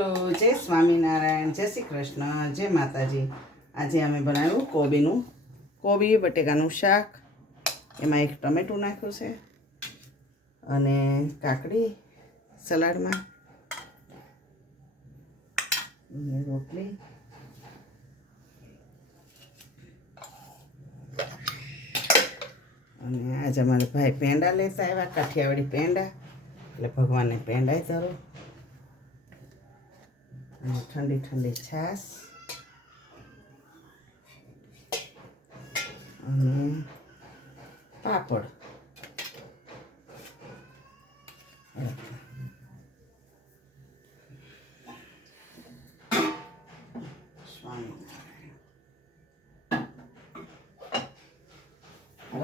બોલો જય સ્વામિનારાયણ, જય શ્રી કૃષ્ણ, જય માતાજી. આજે અમે બનાવ્યું કોબી બટેકાનું શાક. એમાં એક ટમેટું નાખ્યું છે અને કાકડી સલાડમાં અને રોટલી. અને આજે અમારે ભાઈ પેંડા લેતા આવ્યા, કાઠિયાવાડી પેંડા, એટલે ભગવાનને પેંડા ધરો. અને ઠંડી ઠંડી છાશ અને પાપડ.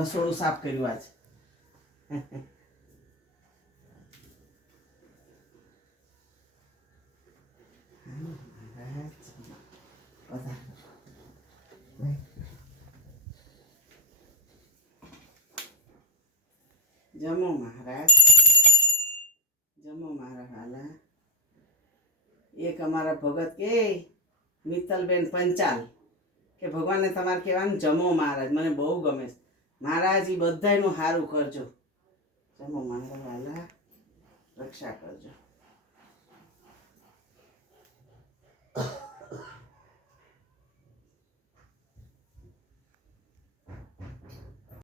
રસોડું સાફ કર્યું આજ. જમો મહારાજ, જમો મારા હાલા. એક અમારા ભગત કે મિત્તલબેન પંચાલ કે ભગવાનને તમારે કહેવાનું જમો મહારાજ. મને બહુ ગમે છે મહારાજ, એ બધાયનું સારું કરજો. જમો મારા હાલા, રક્ષા કરજો.